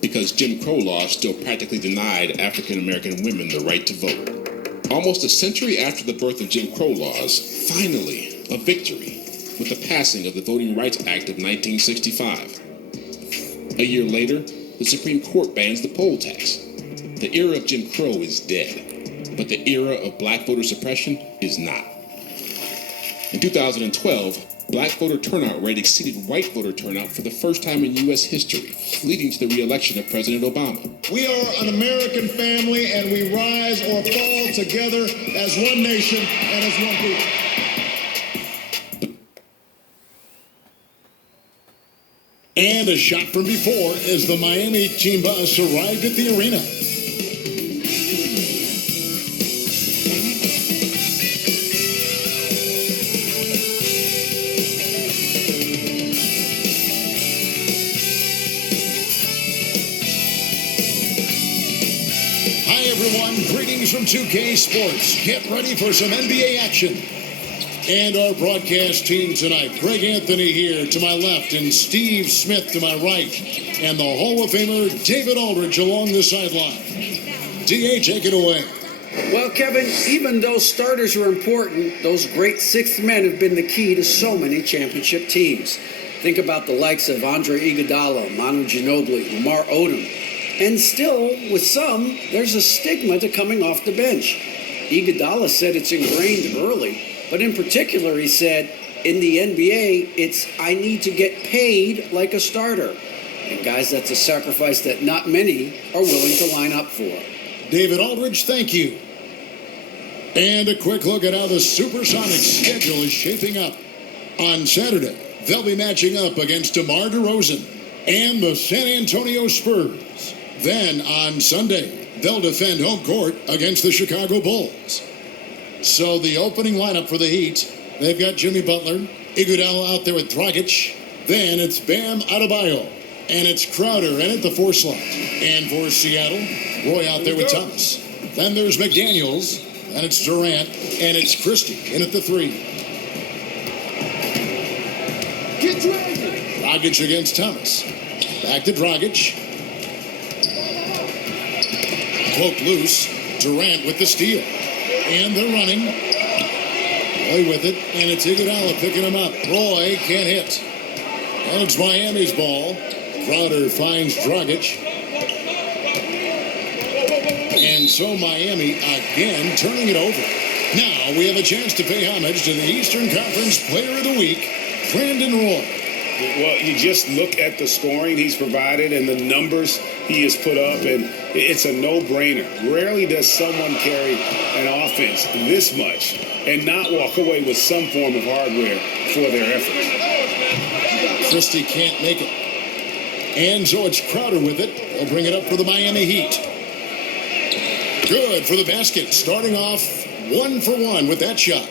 Because Jim Crow laws still practically denied African American women the right to vote. Almost a century after the birth of Jim Crow laws, finally, a victory with the passing of the Voting Rights Act of 1965. A year later, the Supreme Court bans the poll tax. The era of Jim Crow is dead, but the era of black voter suppression is not. In 2012, black voter turnout rate exceeded white voter turnout for the first time in U.S. history, leading to the re-election of President Obama. We are an American family, and we rise or fall together as one nation and as one people. And a shot from before as the Miami team bus arrived at the arena. Greetings from 2K Sports. Get ready for some NBA action. And our broadcast team tonight, Greg Anthony here to my left and Steve Smith to my right. And the Hall of Famer David Aldridge along the sideline. DA, take it away. Well, Kevin, even though starters are important, those great sixth men have been the key to so many championship teams. Think about the likes of Andre Iguodala, Manu Ginobili, Lamar Odom. And still, with some, there's a stigma to coming off the bench. Iguodala said it's ingrained early, but in particular, he said, in the NBA, it's I need to get paid like a starter. And guys, that's a sacrifice that not many are willing to line up for. David Aldridge, thank you. And a quick look at how the Supersonics schedule is shaping up. On Saturday, they'll be matching up against DeMar DeRozan and the San Antonio Spurs. Then on Sunday, they'll defend home court against the Chicago Bulls. So the opening lineup for the Heat, they've got Jimmy Butler, Iguodala out there with Dragic. Then it's Bam Adebayo, and it's Crowder in at the 4 slot. And for Seattle, Roy out there with Thomas. Then there's McDaniels, and it's Durant, and it's Christie in at the 3. Get Dragic! Dragic against Thomas. Back to Dragic. Cloak loose. Durant with the steal. And they're running. Roy with it. And it's Iguodala picking him up. Roy can't hit. And it's Miami's ball. Crowder finds Dragic. And so Miami again turning it over. Now we have a chance to pay homage to the Eastern Conference Player of the Week, Brandon Roy. Well, you just look at the scoring he's provided and the numbers he has put up, and it's a no-brainer. Rarely does someone carry an offense this much and not walk away with some form of hardware for their efforts. Christie can't make it. And so it's Crowder with it. He'll bring it up for the Miami Heat. Good for the basket. Starting off 1 for 1 with that shot.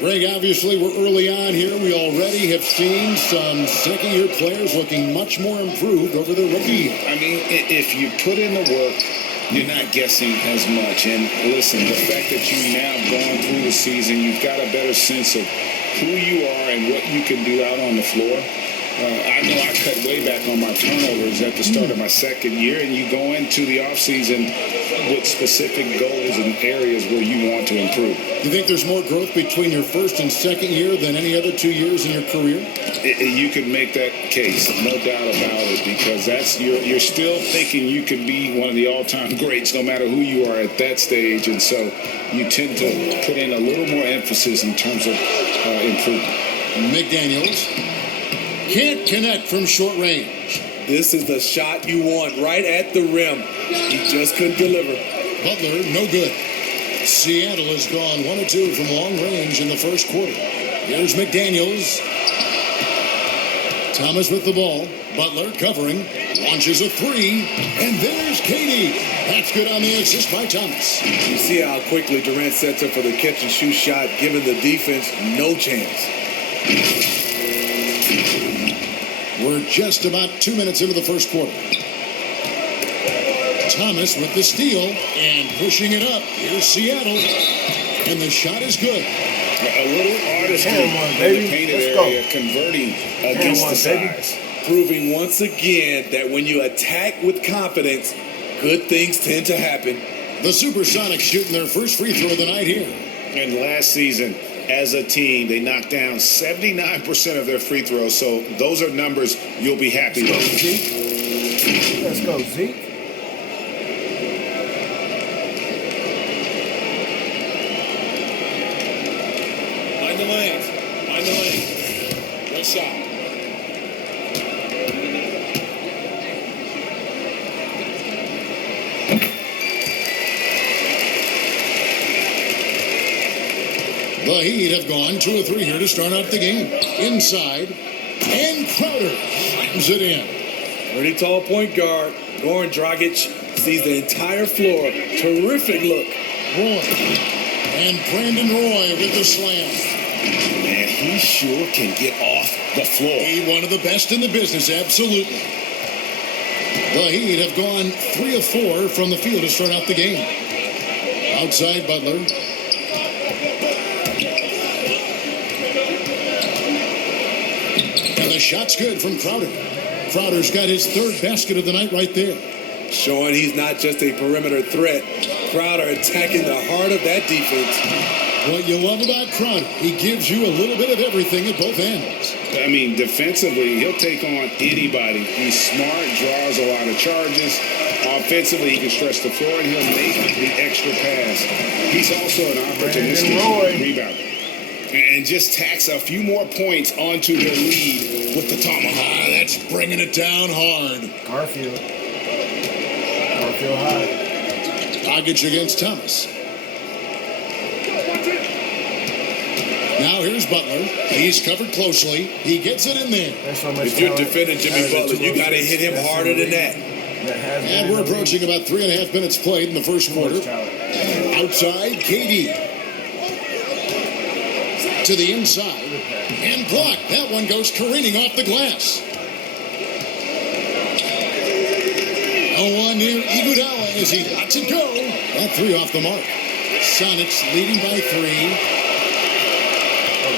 Greg, obviously, we're early on here. We already have seen some second-year players looking much more improved over their rookie year. I mean, if you put in the work, you're not guessing as much. And listen, the fact that you now gone through the season, you've got a better sense of who you are and what you can do out on the floor. I know I cut way back on my turnovers at the start of my second year, and you go into the offseason with specific goals and areas where you want to improve. You think there's more growth between your first and second year than any other 2 years in your career? You could make that case, no doubt about it, because that's you're still thinking you could be one of the all-time greats no matter who you are at that stage, and so you tend to put in a little more emphasis in terms of improvement. McDaniels can't connect from short range. This is the shot you want, right at the rim. He just couldn't deliver. Butler, no good. Seattle has gone 1 or 2 from long range in the first quarter. Here's McDaniels. Thomas with the ball. Butler covering. Launches a three. And there's Katie. That's good on the assist by Thomas. You see how quickly Durant sets up for the catch and shoot shot, giving the defense no chance. We're just about 2 minutes into the first quarter. Thomas with the steal and pushing it up. Here's Seattle. And the shot is good. A little artistry in the painted area, converting against the size. Proving once again that when you attack with confidence, good things tend to happen. The Supersonics shooting their first free throw of the night here. And last season, as a team, they knocked down 79% of their free throws. So those are numbers you'll be happy with. Let's go, Zeke. Mind the lanes. Mind the lanes. Good shot. The Heat have gone 2 of 3 here to start out the game. Inside, and Crowder slams it in. Pretty tall point guard. Goran Dragic sees the entire floor. Terrific look. Roy. And Brandon Roy with the slam. Man, he sure can get off the floor. He one of the best in the business, absolutely. The Heat have gone 3 of 4 from the field to start out the game. Outside Butler. And the shot's good from Crowder. Crowder's got his 3rd basket of the night right there. Showing he's not just a perimeter threat. Crowder attacking the heart of that defense. What you love about Crowder, he gives you a little bit of everything at both ends. I mean, defensively, he'll take on anybody. He's smart, draws a lot of charges. Offensively, he can stretch the floor, and he'll make the extra pass. He's also an opportunistic rebounder. And just tacks a few more points onto their lead with the tomahawk. That's bringing it down hard. Garfield high. Dragic against Thomas. Now here's Butler. He's covered closely. He gets it in there. If you're defending Jimmy Butler, you got to hit him harder than that. And we're approaching about 3.5 minutes played in the first quarter. Outside, KD. To the inside. And blocked. That one goes careening off the glass. A one near Iguodala as he lets it go. That 3 off the mark. Sonics leading by 3.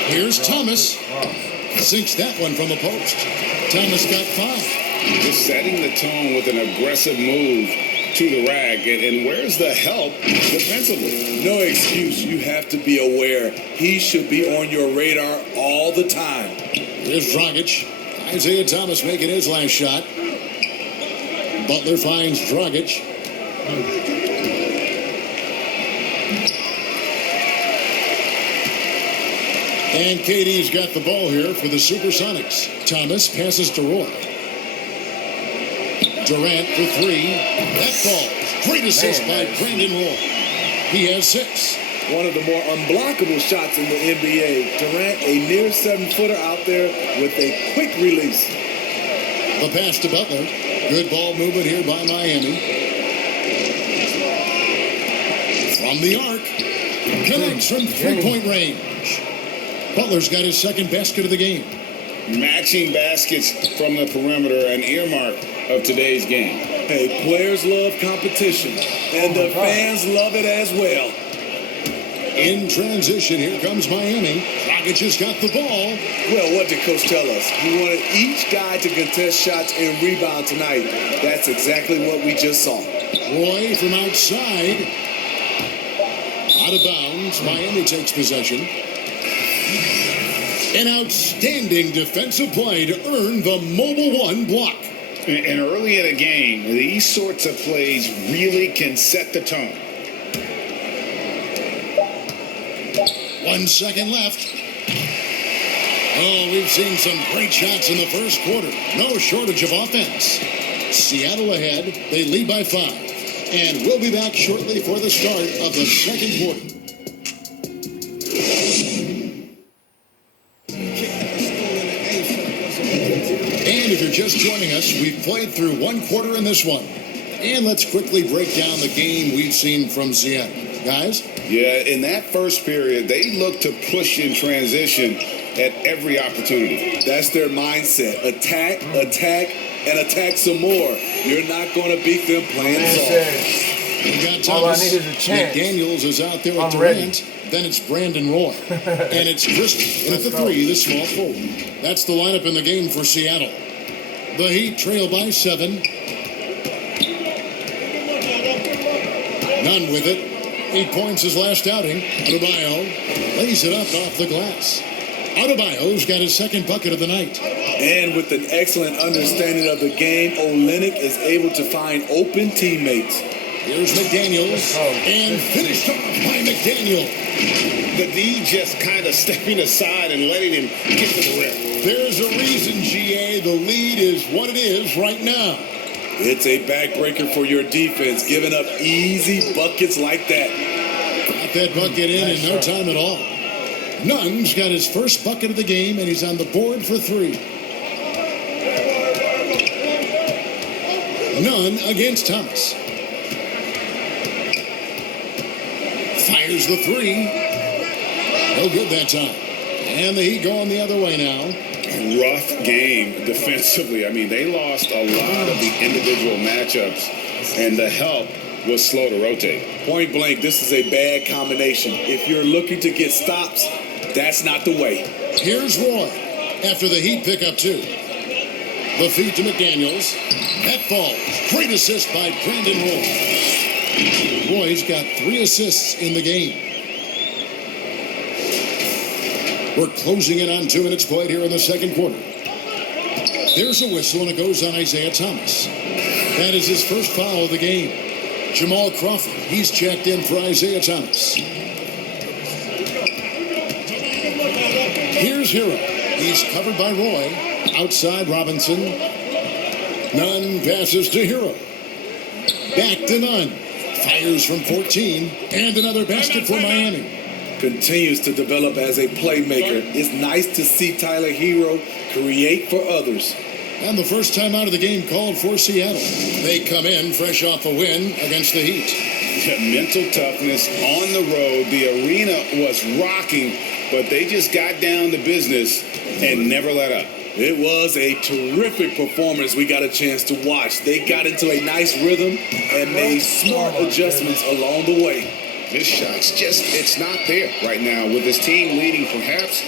Here's Thomas. Sinks that one from the post. Thomas got 5. Just setting the tone with an aggressive move to the rack. And where's the help defensively? No excuse. You have to be aware. He should be on your radar all the time. Here's Dragic. Isaiah Thomas making his last shot. Butler finds Dragic. And KD's got the ball here for the Supersonics. Thomas passes to Roy. Durant for 3. That falls. Great assist by Brandon Roy. He has 6. One of the more unblockable shots in the NBA. Durant, a near 7-footer out there with a quick release. The pass to Butler. Good ball movement here by Miami. From the arc. Connects from 3-point range. Butler's got his 2nd basket of the game. Matching baskets from the perimeter, an earmark of today's game. Hey, players love competition, and the fans love it as well. In transition, here comes Miami. Dragic has got the ball. Well, what did Coach tell us? He wanted each guy to contest shots and rebound tonight. That's exactly what we just saw. Roy from outside. Out of bounds. Miami takes possession. An outstanding defensive play to earn the Mobile 1 block. And early in a game, these sorts of plays really can set the tone. 1 second left. Oh, we've seen some great shots in the first quarter. No shortage of offense. Seattle ahead. They lead by 5. And we'll be back shortly for the start of the second quarter. And if you're just joining us, we've played through one quarter in this one. And let's quickly break down the game we've seen from Seattle. Guys? Yeah, in that first period, they looked to push in transition at every opportunity. That's their mindset. Attack, attack, and attack some more. You're not going to beat them playing soft. We got All I Thomas. need is a chance. McDaniels is out there with I'm ready. Durant. Then it's Brandon Roy. And it's Christie at the 3, the small forward. That's the lineup in the game for Seattle. The Heat trail by 7. Nunn with it. 8 points his last outing. Adebayo lays it up off the glass. Adebayo's got his second bucket of the night. And with an excellent understanding of the game, Olynyk is able to find open teammates. Here's McDaniels. And finished off by McDaniel. The D just kind of stepping aside and letting him get to the rim. There's a reason, GA. The lead is what it is right now. It's a backbreaker for your defense, giving up easy buckets like that. Got that bucket in no time at all. Nunn's got his first bucket of the game, and he's on the board for 3. Nunn against Thomas. Fires the 3. No good that time. And the Heat going the other way now. Rough game defensively. I mean, they lost a lot of the individual matchups, and the help was slow to rotate. Point blank, this is a bad combination. If you're looking to get stops, that's not the way. Here's Roy after the Heat pick up 2. The feed to McDaniels. That falls. Great assist by Brandon Roy. Roy's got 3 assists in the game. We're closing in on 2 minutes played here in the second quarter. There's a whistle, and it goes on Isaiah Thomas. That is his first foul of the game. Jamal Crawford, he's checked in for Isaiah Thomas. Here's Hero. He's covered by Roy. Outside Robinson. Nunn passes to Hero. Back to Nunn. Fires from 14. And another basket for Miami. Continues to develop as a playmaker. It's nice to see Tyler Hero create for others. And the first time out of the game called for Seattle. They come in fresh off a win against the Heat. Mental toughness on the road. The arena was rocking, but they just got down to business and never let up. It was a terrific performance we got a chance to watch. They got into a nice rhythm and made smart adjustments along the way. His shot's just, it's not there right now. With his team leading, perhaps,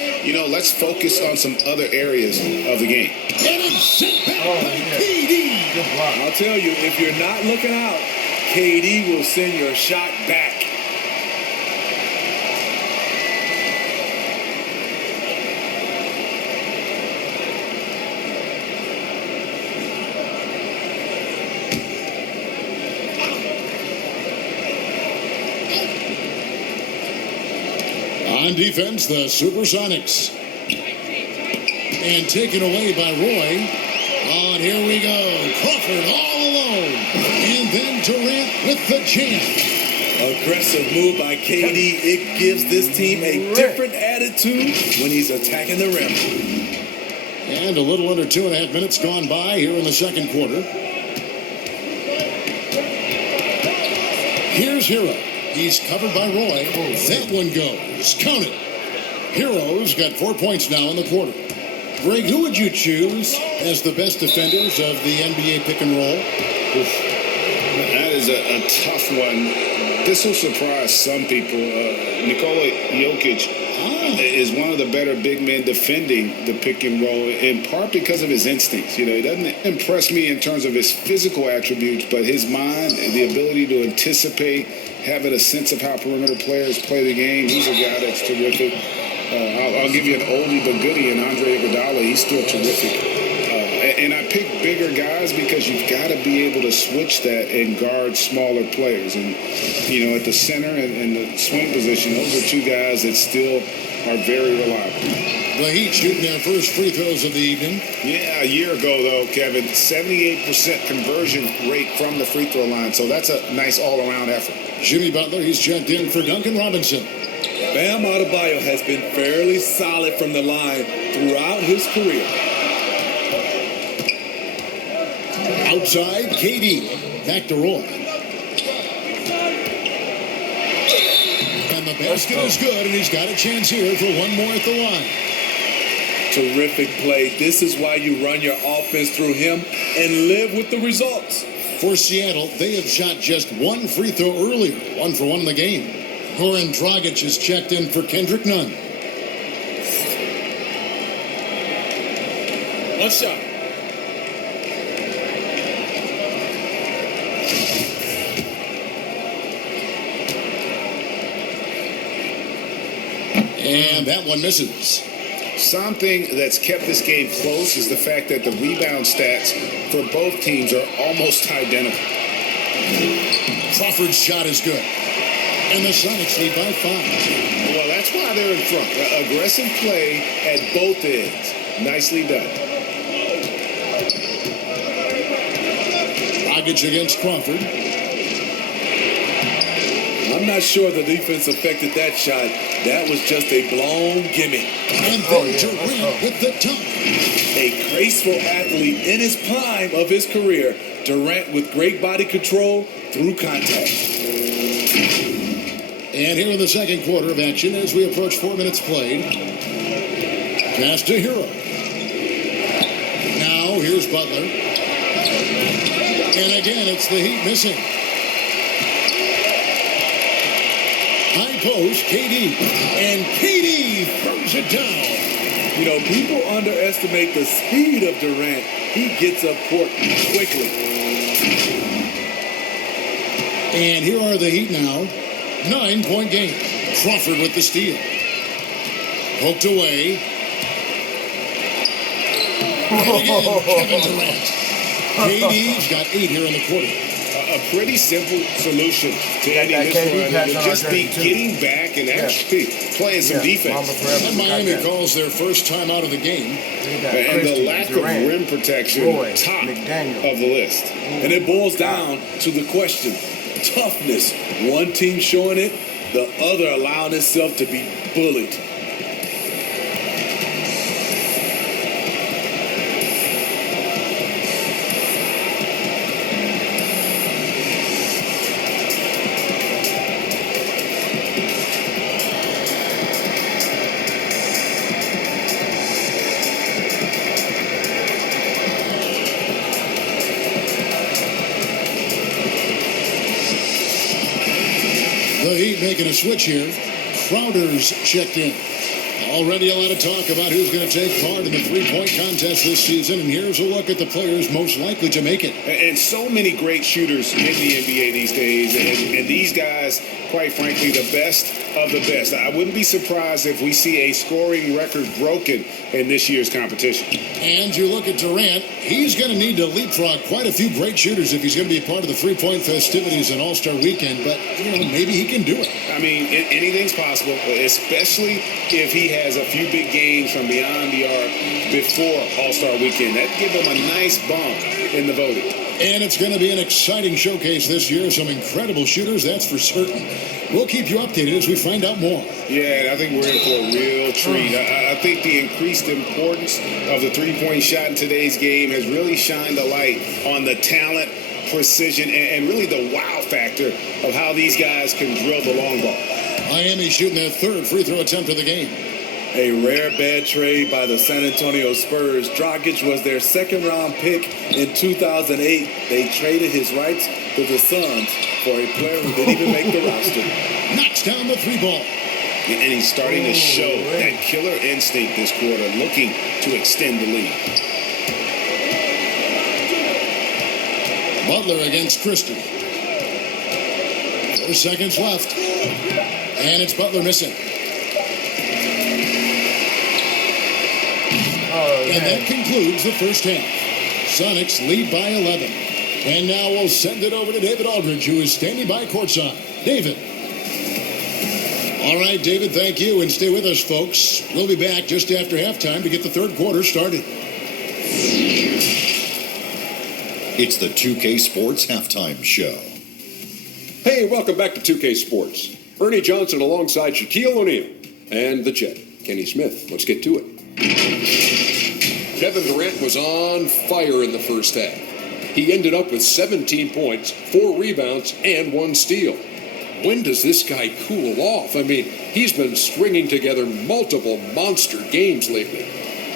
let's focus on some other areas of the game. And it's sent back by KD. I'll tell you, if you're not looking out, KD will send your shot back. On defense, the Supersonics. And taken away by Roy. Oh, and here we go. Crawford all alone. And then Durant with the jam. Aggressive move by KD. It gives this team a different attitude when he's attacking the rim. And a little under 2.5 minutes gone by here in the second quarter. Here's Hero. He's covered by Roy. That one goes. Count it. Hero's got 4 points now in the quarter. Greg, who would you choose as the best defenders of the NBA pick and roll? That is a tough one. This will surprise some people. Nikola Jokic is one of the better big men defending the pick and roll, in part because of his instincts. He doesn't impress me in terms of his physical attributes, but his mind, the ability to anticipate, having a sense of how perimeter players play the game. He's a guy that's terrific. I'll give you an oldie but goodie in Andre Iguodala. He's still terrific. And I pick bigger guys because you've got to be able to switch that and guard smaller players. And, at the center and the swing position, those are 2 guys that still are very reliable. The Heat shooting their first free throws of the evening. Yeah, a year ago, though, Kevin, 78% conversion rate from the free throw line. So that's a nice all-around effort. Jimmy Butler, he's checked in for Duncan Robinson. Bam Adebayo has been fairly solid from the line throughout his career. Outside, KD. Back to Roy. And the basket is good, and he's got a chance here for one more at the line. Terrific play. This is why you run your offense through him and live with the results. For Seattle, they have shot just one free throw earlier, 1 for 1 in the game. Durant is checked in for Kendrick Nunn. One shot. And that one misses. Something that's kept this game close is the fact that the rebound stats for both teams are almost identical. Crawford's shot is good. And the Sonics lead by 5. Well, that's why they're in front. Aggressive play at both ends. Nicely done. Dragic against Crawford. I'm not sure the defense affected that shot. That was just a blown gimme. And then Durant with the dunk. A graceful athlete in his prime of his career. Durant with great body control through contact. And here in the second quarter of action as we approach 4 minutes played. Pass to Hero. Now here's Butler. And again, it's the Heat missing. High post, KD. And KD throws it down. You know, people underestimate the speed of Durant. He gets up court quickly. And here are the Heat now. 9-point game. Crawford with the steal. Poked away. And again, Kevin Durant. KD's got 8 here in the quarter. A pretty simple solution to ending this run would just be getting back and actually playing some defense. And Miami calls their first time out of the game. And the lack of rim protection, top of the list. And it boils down to the question. Toughness. One team showing it, the other allowing itself to be bullied. The Heat making a switch here. Crowder's checked in. Already a lot of talk about who's going to take part in the three-point contest this season, and here's a look at the players most likely to make it. And so many great shooters in the NBA these days, and these guys, quite frankly, the best of the best. I wouldn't be surprised if we see a scoring record broken in this year's competition. And you look at Durant, he's going to need to leapfrog quite a few great shooters if he's going to be a part of the three-point festivities in All-Star Weekend, but, maybe he can do it. I mean, anything's possible, especially if he has a few big games from beyond the arc before All-Star Weekend. That'd give him a nice bump in the voting. And it's going to be an exciting showcase this year. Some incredible shooters, that's for certain. We'll keep you updated as we find out more. Yeah, I think we're in for a real treat. I think the increased importance of the three-point shot in today's game has really shined a light on the talent, precision, and really the wow factor of how these guys can drill the long ball. Miami shooting their third free throw attempt of the game. A rare bad trade by the San Antonio Spurs. Dragic was their second-round pick in 2008. They traded his rights to the Suns for a player who didn't even make the roster. Knocks down the three ball. And he's starting to show that killer instinct this quarter, looking to extend the lead. Butler against Christie. 4 seconds left. And it's Butler missing. And that concludes the first half. Sonics lead by 11. And now we'll send it over to David Aldridge, who is standing by courtside. David. All right, David, thank you. And stay with us, folks. We'll be back just after halftime to get the third quarter started. It's the 2K Sports Halftime Show. Hey, welcome back to 2K Sports. Ernie Johnson alongside Shaquille O'Neal and the Jet, Kenny Smith. Let's get to it. Kevin Durant was on fire in the first half. He ended up with 17 points, 4 rebounds, and 1 steal. When does this guy cool off? I mean, he's been stringing together multiple monster games lately.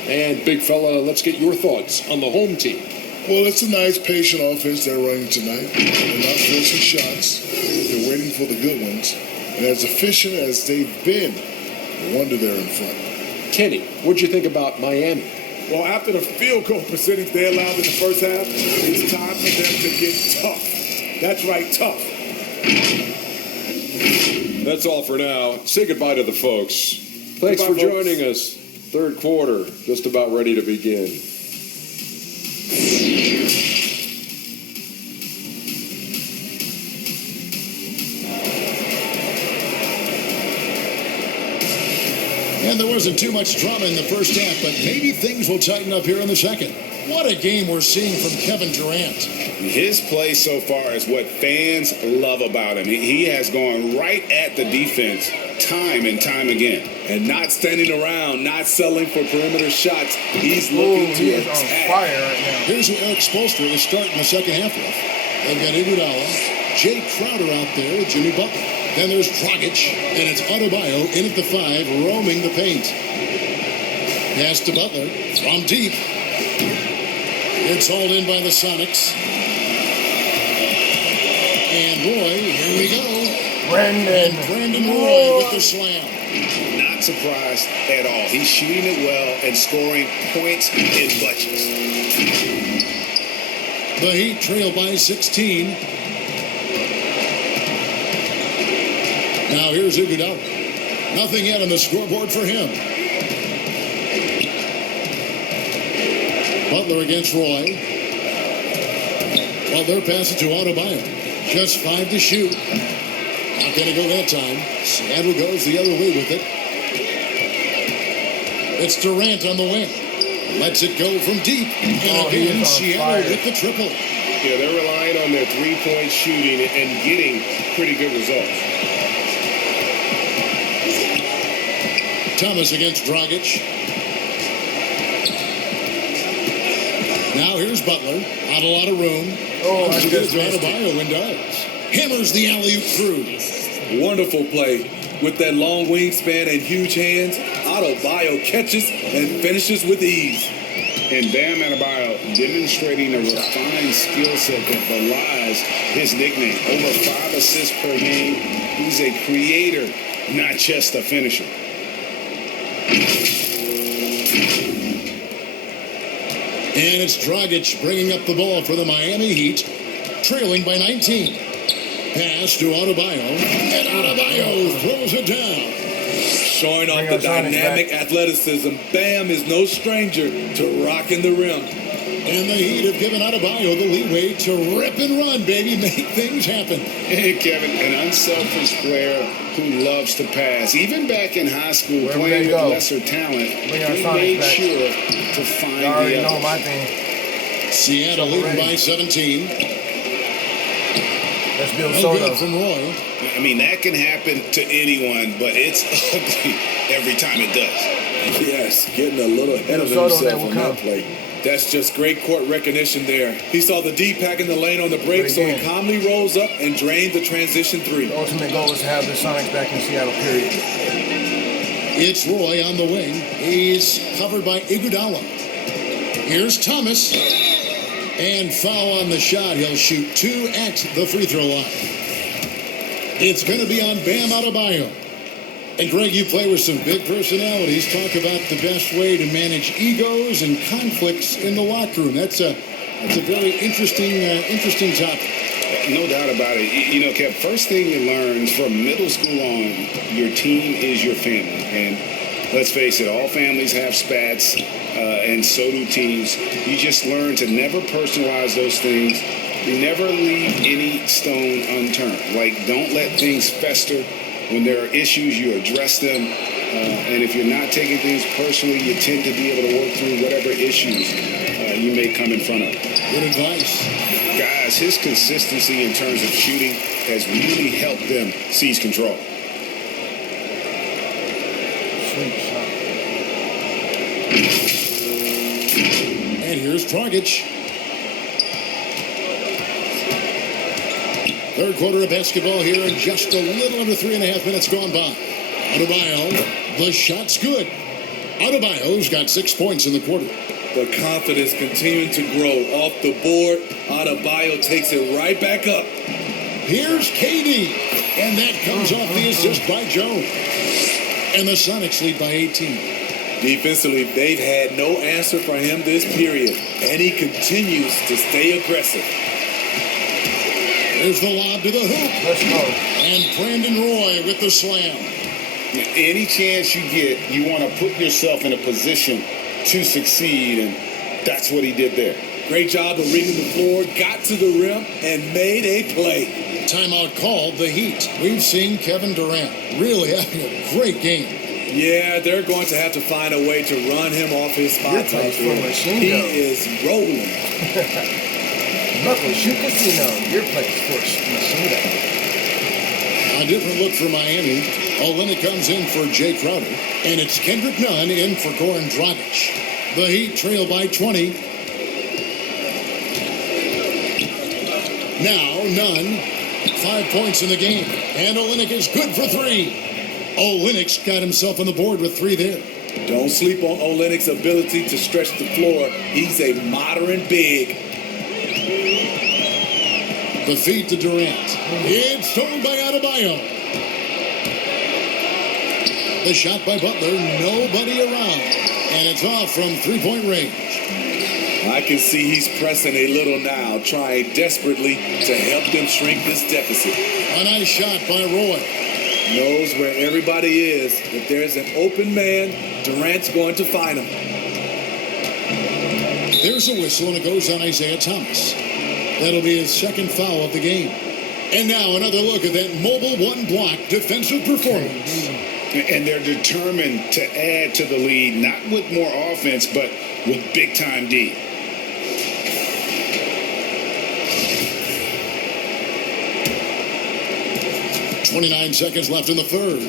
And, big fella, let's get your thoughts on the home team. Well, it's a nice, patient offense they're running tonight. They're not forcing shots. They're waiting for the good ones. And as efficient as they've been, no wonder they're in front. Kenny, what'd you think about Miami? Well, after the field goal percentage they allowed in the first half, it's time for them to get tough. That's right, tough. That's all for now. Say goodbye to the folks. Thanks Goodbye, for folks. joining us. Third quarter, just about ready to begin. And there wasn't too much drama in the first half, but maybe things will tighten up here in the second. What a game we're seeing from Kevin Durant. His play so far is what fans love about him. He has gone right at the defense time and time again. And not standing around, not settling for perimeter shots. He's looking to is on attack. fire right now. Here's who Eric Spoelstra is starting the second half with. They've got Iguodala, Jay Crowder out there with Jimmy Butler. Then there's Dragic, and it's Adebayo in at the 5, roaming the paint. Pass to Butler from deep. It's hauled in by the Sonics. And Roy, here we go. Brandon. And Brandon Roy with the slam. Not surprised at all. He's shooting it well and scoring points in bunches. The Heat trail by 16. Now here's Iguodala. Nothing yet on the scoreboard for him. Butler against Roy. Butler passes to Adebayo. Just 5 to shoot. Not going to go that time. Seattle goes the other way with it. It's Durant on the wing. Lets it go from deep. And again, Seattle with the triple. Yeah, they're relying on their three-point shooting and getting pretty good results. Thomas against Dragic. Now here's Butler. Not a lot of room. That's just Adebayo and does. Hammers the alley-oop through. Wonderful play. With that long wingspan and huge hands, Adebayo catches and finishes with ease. And Bam Adebayo demonstrating a refined skill set that belies his nickname. Over 5 assists per game. He's a creator, not just a finisher. And it's Dragic bringing up the ball for the Miami Heat, trailing by 19. Pass to Adebayo, and Adebayo throws it down. Showing off the dynamic athleticism, Bam is no stranger to rocking the rim. And the Heat have given Adebayo the leeway to rip and run, baby, make things happen. Hey, Kevin, an unselfish player who loves to pass. Even back in high school, Wherever playing they with go. lesser talent, Bring our he Sonics made back. sure to find You already the know others. my thing. Seattle leading by 17. Let's build No Soto. good from Roy. I mean, that can happen to anyone, but it's ugly every time it does. Yes, getting a little ahead of Soto, himself they will on that come. play. That's just great court recognition there. He saw the D pack in the lane on the break, so he Again. calmly rolls up and drained the transition three. The ultimate goal is to have the Sonics back in Seattle, period. It's Roy on the wing. He's covered by Iguodala. Here's Thomas. And foul on the shot. He'll shoot 2 at the free throw line. It's going to be on Bam Adebayo. And Greg, you play with some big personalities. Talk about the best way to manage egos and conflicts in the locker room. That's a very interesting topic. No doubt about it. You know, Kev, first thing you learn from middle school on, your team is your family. And let's face it, all families have spats, and so do teams. You just learn to never personalize those things. You never leave any stone unturned. Like, don't let things fester. When there are issues, you address them. And if you're not taking things personally, you tend to be able to work through whatever issues you may come in front of. Good advice. Guys, his consistency in terms of shooting has really helped them seize control. Sweet shot. And here's Dragic. Third quarter of basketball here in just a little under 3.5 minutes gone by. Adebayo, the shot's good. Adebayo's got 6 points in the quarter. The confidence continuing to grow off the board. Adebayo takes it right back up. Here's KD, and that comes off the assist by Jones. And the Sonics lead by 18. Defensively, they've had no answer for him this period, and he continues to stay aggressive. There's the lob to the hoop. Let's go. And Brandon Roy with the slam. Any chance you get, you want to put yourself in a position to succeed, and that's what he did there. Great job of reading the floor, got to the rim, and made a play. Timeout called the Heat. We've seen Kevin Durant really having a great game. Yeah, they're going to have to find a way to run him off his spot. Your place for machine He gun. is rolling. Buckle Shoot Casino. Your place for machine gun. A different look for Miami. Olynyk comes in for Jay Crowder. And it's Kendrick Nunn in for Goran Dragic. The Heat trail by 20. Now Nunn. 5 points in the game. And Olynyk is good for 3. Olynyk's got himself on the board with 3 there. Don't sleep on Olynyk's ability to stretch the floor. He's a modern big. The feed to Durant. It's stolen by Adebayo. The shot by Butler. Nobody around. And it's off from 3-point range. I can see he's pressing a little now, trying desperately to help them shrink this deficit. A nice shot by Roy. Knows where everybody is. If there's an open man, Durant's going to find him. There's a whistle, and it goes on Isaiah Thomas. That'll be his second foul of the game. And now another look at that mobile one-block defensive performance. And they're determined to add to the lead, not with more offense, but with big-time D. .29 seconds left in the third.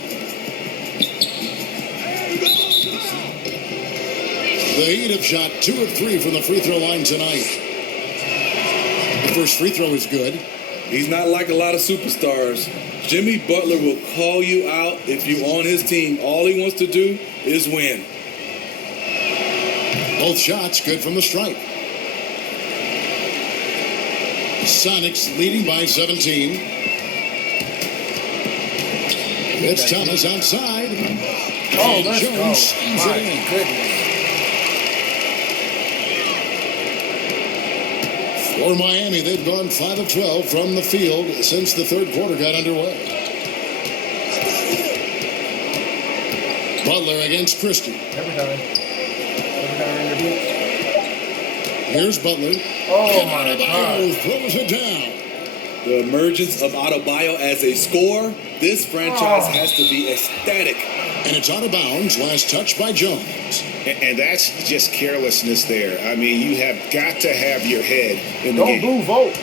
The Heat have shot 2 of 3 from the free throw line tonight. The first free throw is good. He's not like a lot of superstars. Jimmy Butler will call you out if you're on his team. All he wants to do is win. Both shots good from the stripe. Sonics leading by 17. It's Thomas outside. Oh, And let's Jones go. skis My it in. goodness. For Miami, they've gone 5 of 12 from the field since the third quarter got underway. Butler against Christie. Every time. Every time in your boots. Here's Butler. Oh, And my Adebayo God. throws it down. The emergence of Adebayo as a scorer, this franchise has to be ecstatic. And it's out of bounds. Last touch by Jones. And that's just carelessness there. I mean, you have got to have your head in the Don't game. blue vote.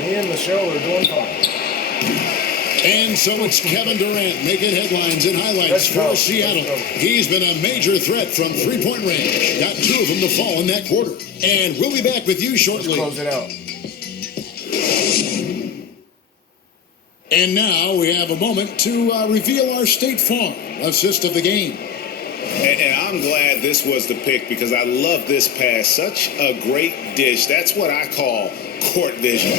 Me and Michelle are doing fine. And so it's Kevin Durant making headlines and highlights Let's for go. Seattle. Let's go. He's been a major threat from 3-point range. Got 2 of them to fall in that quarter. And we'll be back with you Let's shortly. close it out. And now we have a moment to reveal our State Farm assist of the game. And I'm glad this was the pick because I love this pass. Such a great dish. That's what I call court vision.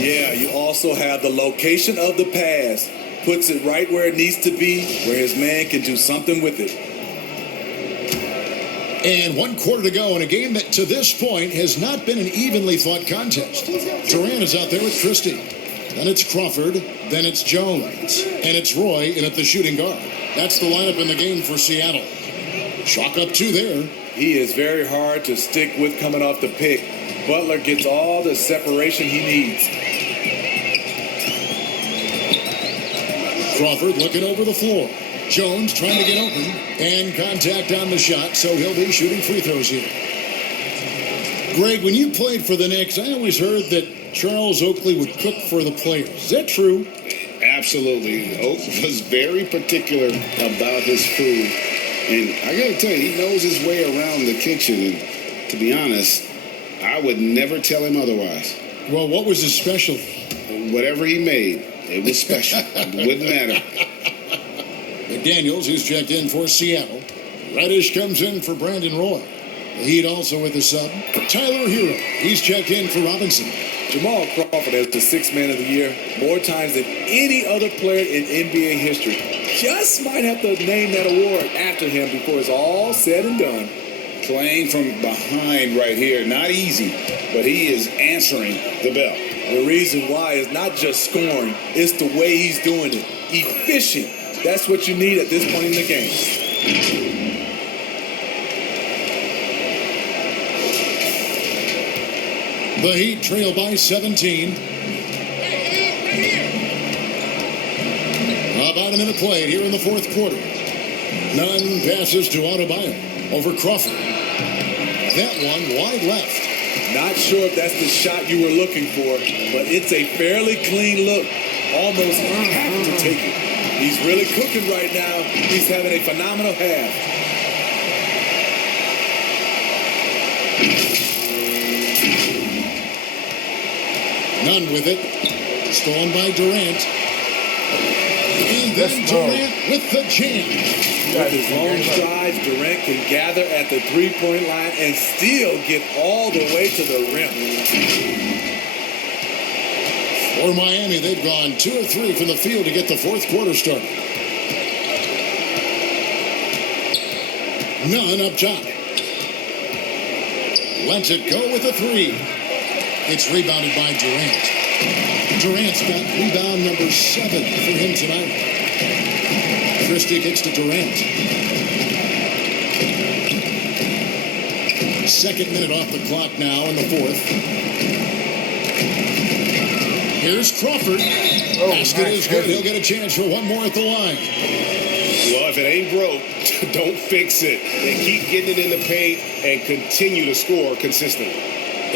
Yeah, you also have the location of the pass. Puts it right where it needs to be, where his man can do something with it. And 1 quarter to go in a game that to this point has not been an evenly fought contest. Durant is out there with Christie. Then it's Crawford. Then it's Jones. And it's Roy in at the shooting guard. That's the lineup in the game for Seattle. Chalk up 2 there. He is very hard to stick with coming off the pick. Butler gets all the separation he needs. Crawford looking over the floor. Jones trying to get open. And contact on the shot, so he'll be shooting free throws here. Greg, when you played for the Knicks, I always heard that Charles Oakley would cook for the players. Is that true? Absolutely. Oak was very particular about his food. And I got to tell you, he knows his way around the kitchen. And to be honest, I would never tell him otherwise. Well, what was his specialty? Whatever he made, it was special. It wouldn't matter. McDaniels, who's checked in for Seattle. Reddish comes in for Brandon Roy. The Heat also with the sub. Tyler Hero, he's checked in for Robinson. Jamal Crawford as the sixth man of the year more times than any other player in NBA history. Just might have to name that award after him before it's all said and done. Playing from behind right here, not easy, but he is answering the bell. The reason why is not just scoring, it's the way he's doing it. Efficient. That's what you need at this point in the game. The Heat trail by 17. About a minute played here in the fourth quarter. Nunn passes to Adebayo over Crawford. That one wide left. Not sure if that's the shot you were looking for, but it's a fairly clean look. Almost have to take it. He's really cooking right now. He's having a phenomenal half. Nunn with it. Stolen by Durant. And then Durant with the jam. With his long strides, Durant can gather at the three-point line and still get all the way to the rim. For Miami, they've gone 2 of 3 from the field to get the fourth quarter started. Nunn up top. Lets it go with a 3. It's rebounded by Durant. Durant's got rebound number 7 for him tonight. Christie kicks to Durant. Second minute off the clock now in the fourth. Here's Crawford. Basket is good. He'll get a chance for one more at the line. Well, if it ain't broke, don't fix it. And keep getting it in the paint and continue to score consistently.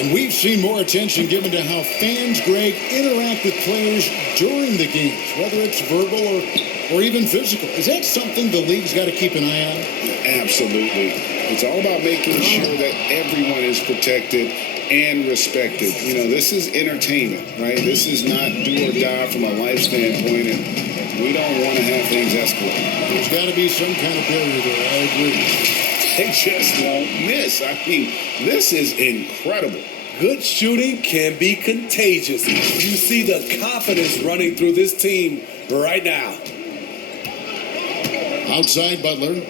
And we've seen more attention given to how fans, Greg, interact with players during the games, whether it's verbal or even physical. Is that something the league's got to keep an eye on? Absolutely. It's all about making sure that everyone is protected and respected. You know, this is entertainment, right? This is not do or die from a life standpoint, and we don't want to have things escalate. There's got to be some kind of barrier there. I agree. They just won't miss. I mean, this is incredible. Good shooting can be contagious. You see the confidence running through this team right now. Outside Butler.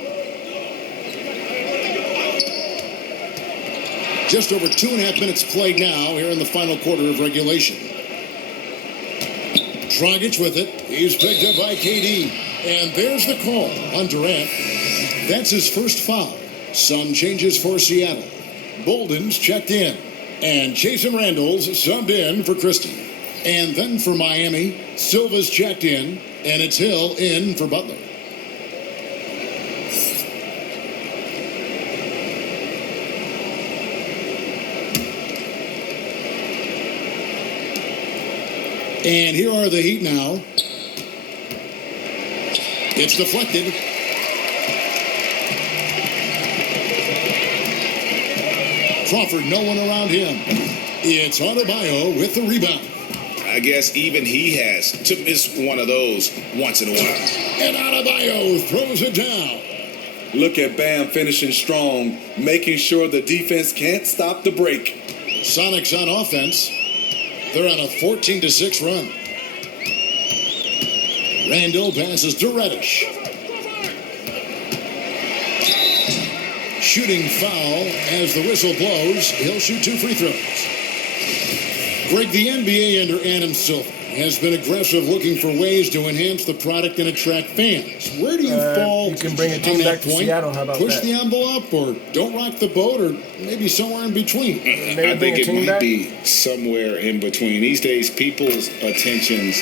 Just over 2.5 minutes played now here in the final quarter of regulation. Dragic with it. He's picked up by KD. And there's the call on Durant. That's his first foul. Some changes for Seattle. Bolden's checked in. And Jason Randall's subbed in for Christie. And then for Miami, Silva's checked in. And it's Hill in for Butler. And here are the Heat now. It's deflected. Crawford, no one around him. It's Adebayo with the rebound. I guess even he has to miss one of those once in a while. And Adebayo throws it down. Look at Bam finishing strong, making sure the defense can't stop the break. Sonics on offense. They're on a 14-6 run. Randall passes to Reddish. Shooting foul as the whistle blows. He'll shoot 2 free throws. Greg, the NBA under Adam Silver has been aggressive looking for ways to enhance the product and attract fans. Where do you fall You can bring a team on that back to point? Seattle. How about Push that? the envelope or don't rock the boat or maybe somewhere in between? I think it might be somewhere in between. These days, people's attentions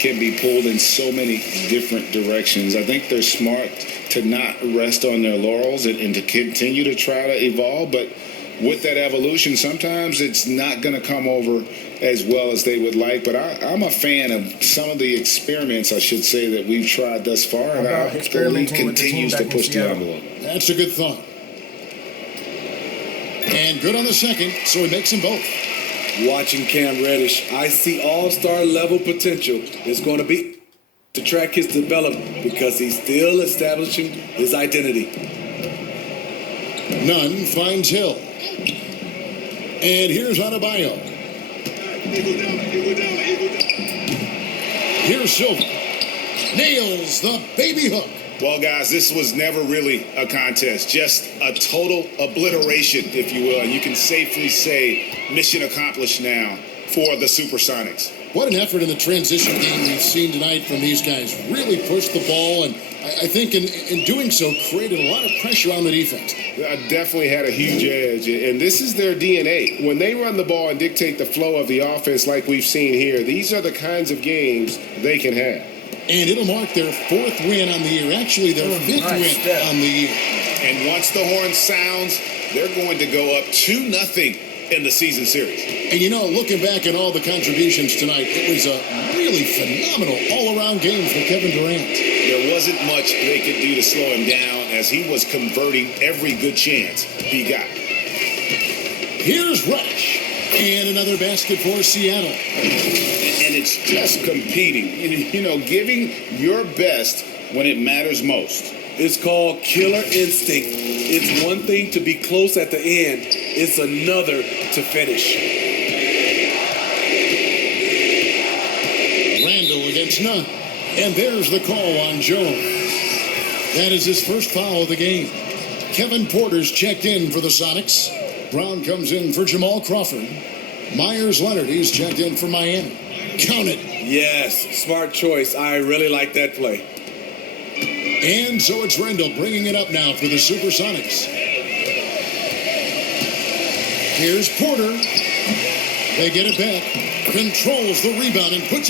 can be pulled in so many different directions. I think they're smart to not rest on their laurels and to continue to try to evolve. But with that evolution, sometimes it's not going to come over as well as they would like. But I'm a fan of some of the experiments, I should say, that we've tried thus far. And I believe experimenting with the team continues back to in push the Seattle? That's envelope. a good thought. And good on the second, so he makes them both. Watching Cam Reddish, I see all-star level potential. It's going to be to track his development because he's still establishing his identity. Nunn finds Hill. And here's Adebayo. Here's Silva. Nails the baby hook. Well, guys, this was never really a contest, just a total obliteration, if you will. And you can safely say mission accomplished now for the Supersonics. What an effort in the transition game we've seen tonight from these guys. Really pushed the ball, and I think in doing so created a lot of pressure on the defense. Definitely had a huge edge, and this is their DNA. When they run the ball and dictate the flow of the offense like we've seen here, these are the kinds of games they can have. And it'll mark their 4th win on the year. Actually, their 5th win on the year. And once the horn sounds, they're going to go up 2-0 in the season series. And you know, looking back at all the contributions tonight, it was a really phenomenal all-around game for Kevin Durant. There wasn't much they could do to slow him down as he was converting every good chance he got. Here's Rush. And another basket for Seattle. And it's just competing, you know, giving your best when it matters most. It's called killer instinct. It's one thing to be close at the end. It's another to finish. Randall against Nunn. And there's the call on Jones. That is his first foul of the game. Kevin Porter's checked in for the Sonics. Brown comes in for Jamal Crawford. Myers Leonard, he's checked in for Miami. Count it. Yes, smart choice. I really like that play. And so it's Randall bringing it up now for the Supersonics. Here's Porter. They get it back. Controls the rebound and puts